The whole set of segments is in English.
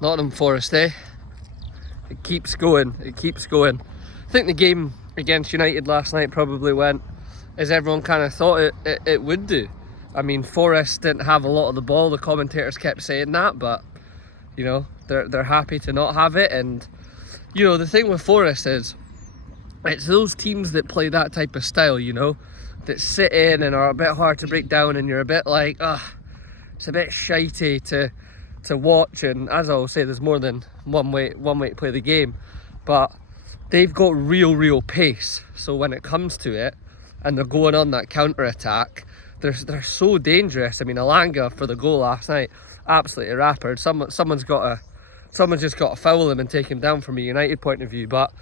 Nottingham Forest, eh? It keeps going, it keeps going. I think the game against United last night probably went as everyone kind of thought it would do. I mean, Forest didn't have a lot of the ball, the commentators kept saying that, but, you know, they're happy to not have it. And, you know, the thing with Forest is, it's those teams that play that type of style, you know, that sit in and are a bit hard to break down, and you're a bit like, it's a bit shitey to watch. And as I always say, there's more than one way to play the game, but they've got real pace. So when it comes to it, and they're going on that counter attack, they're so dangerous. I mean, Elanga for the goal last night, absolutely rapid. Someone's just got to foul him and take him down from a United point of view. But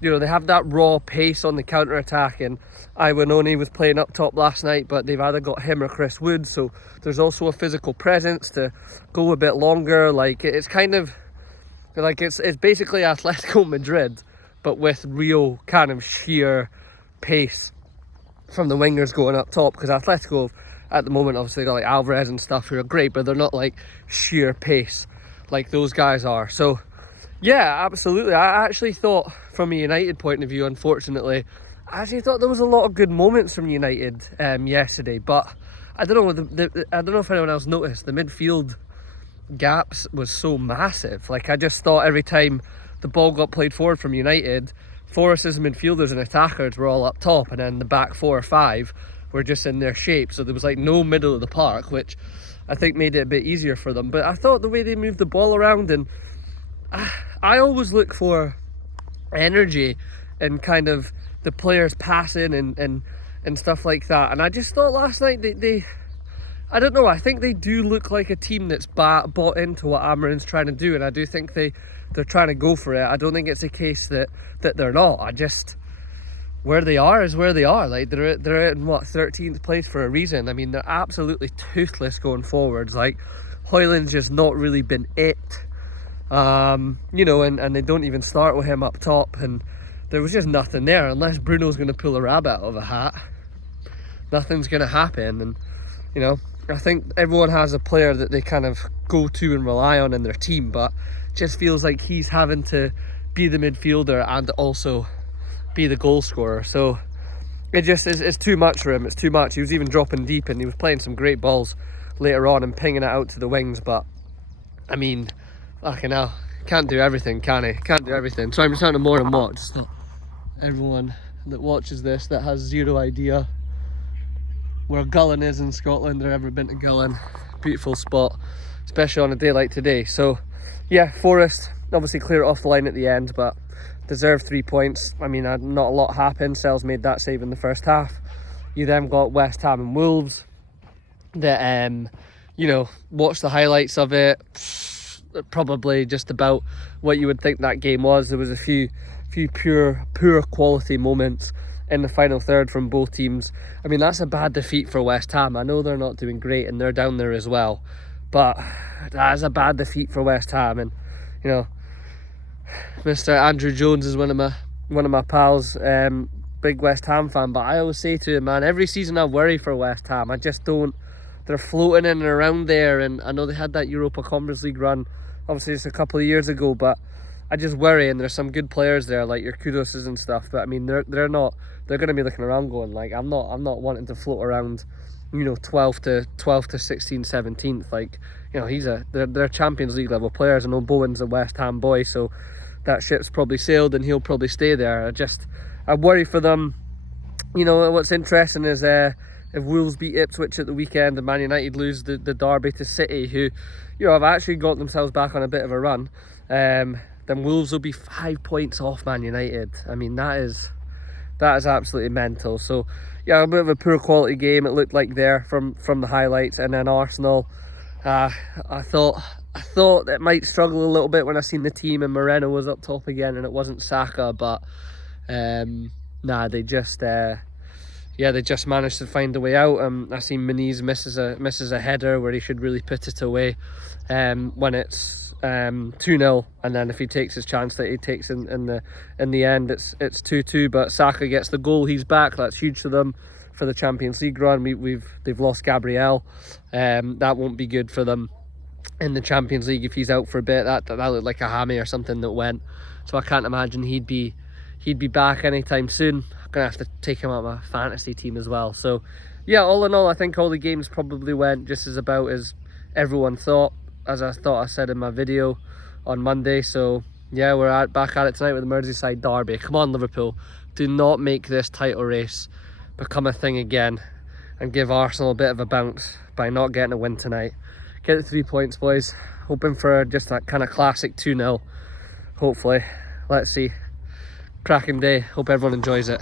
you know, they have that raw pace on the counter attack, and Iwanoni was playing up top last night, but they've either got him or Chris Wood, so there's also a physical presence to go a bit longer. Like, it's kind of like it's basically Atletico Madrid, but with real kind of sheer pace from the wingers going up top, because Atletico at the moment obviously got like Alvarez and stuff who are great, but they're not like sheer pace like those guys are. So yeah, absolutely. I actually thought, from a United point of view, unfortunately, I actually thought there was a lot of good moments from United yesterday, but I don't know. I don't know if anyone else noticed, the midfield gaps was so massive. Like, I just thought every time the ball got played forward from United, Forest's midfielders and attackers were all up top, and then the back 4 or 5 were just in their shape. So there was like no middle of the park, which I think made it a bit easier for them. But I thought the way they moved the ball around, and I always look for energy and kind of the players passing and stuff like that. And I just thought last night they I don't know, I think they do look like a team that's bought into what Amarin's trying to do, and I do think they're trying to go for it. I don't think it's a case that they're not. I just, where they are is where they are. Like, they're in what, 13th place for a reason. I mean, they're absolutely toothless going forwards. Like, Højlund's just not really been it. You know, and they don't even start with him up top, and there was just nothing there. Unless Bruno's going to pull a rabbit out of a hat, nothing's going to happen. And, you know, I think everyone has a player that they kind of go to and rely on in their team, but it just feels like he's having to be the midfielder and also be the goal scorer. So it just is, it's too much for him. It's too much. He was even dropping deep, and he was playing some great balls later on and pinging it out to the wings, but I mean, fucking hell, can't do everything, can he? Can't do everything. So I'm just trying to more and watch. So everyone that watches this that has zero idea where Gullen is in Scotland or ever been to Gullen, beautiful spot, especially on a day like today. So yeah, Forest obviously clear it off the line at the end, but deserved 3 points. I mean, not a lot happened. Sells made that save in the first half. You then got West Ham and Wolves that you know, watched the highlights of it. Probably just about what you would think that game was. There was a few poor quality moments in the final third from both teams. I mean, that's a bad defeat for West Ham. I know they're not doing great and they're down there as well, but that's a bad defeat for West Ham. And you know, Mr. Andrew Jones is one of my pals, big West Ham fan, but I always say to him, man, every season I worry for West Ham. I just don't. They're floating in and around there, and I know they had that Europa Conference League run obviously just a couple of years ago, but I just worry. And there's some good players there, like your Kudoses and stuff, but I mean, they're not. They're going to be looking around going, like, I'm not wanting to float around, you know, 12th to 16th, 17th. Like, you know, they're Champions League level players. I know Bowen's a West Ham boy, so that ship's probably sailed and he'll probably stay there. I worry for them. You know, what's interesting is if Wolves beat Ipswich at the weekend and Man United lose the derby to City, who, you know, have actually got themselves back on a bit of a run, then Wolves will be 5 points off Man United. I mean, that is absolutely mental. So yeah, a bit of a poor quality game it looked like there from the highlights. And then Arsenal, I thought it might struggle a little bit when I seen the team and Moreno was up top again and it wasn't Saka, but nah, they just managed to find a way out. I seen Muniz misses a header where he should really put it away when it's 2-0, and then if he takes his chance that he takes in the end, it's 2-2. But Saka gets the goal, he's back. That's huge for them for the Champions League run. They've lost Gabriel, that won't be good for them. in the Champions League if he's out for a bit. That looked like a hammy or something that went, so I can't imagine he'd be back anytime soon. I'm gonna have to take him out of my fantasy team as well. So yeah, all in all, I think all the games probably went just as about as everyone thought, as I said in my video on Monday. So yeah, we're back at it tonight with the Merseyside derby. Come on, Liverpool, do not make this title race become a thing again and give Arsenal a bit of a bounce by not getting a win tonight. Get the 3 points, boys. Hoping for just that kind of classic 2-0, hopefully. Let's see. Cracking day. Hope everyone enjoys it.